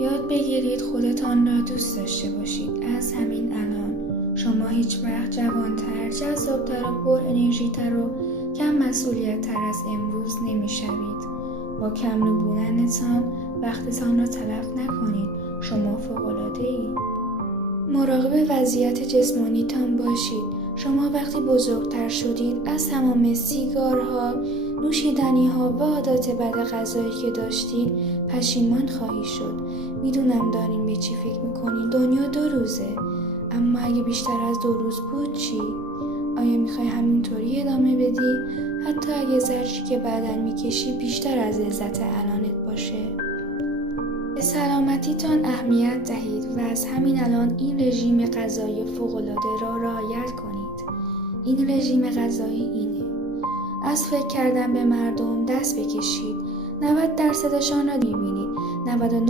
یاد بگیرید خودتان را دوست داشته باشید. از همین الان شما هیچ وقت جوانتر، جذابتر و پر انرژیتر و کم مسئولیت‌تر از امروز نمی‌شوید. با کم بودنتان وقتتان را تلف نکنید. شما فوق‌العاده‌اید. مراقب وضعیت جسمانیتان باشید. شما وقتی بزرگتر شدید از تمام سیگارها، نوشیدنی‌ها و عادات بد غذایی که داشتید پشیمان خواهید شد. میدونم دارین به چی فکر میکنین. دنیا 2 روزه. اما اگه بیشتر از 2 روز بود چی؟ آیا میخوای همینطوری ادامه بدی؟ حتی اگه زجری که بعداً میکشی بیشتر از لذت الانت باشه؟ به سلامتیتان اهمیت دهید و از همین الان این رژیم غذایی فوق‌العاده را رعایت کنید. این رژیم غذایی اینه: از فکر کردن به مردم دست بکشید. 90%شان را میبینید. 99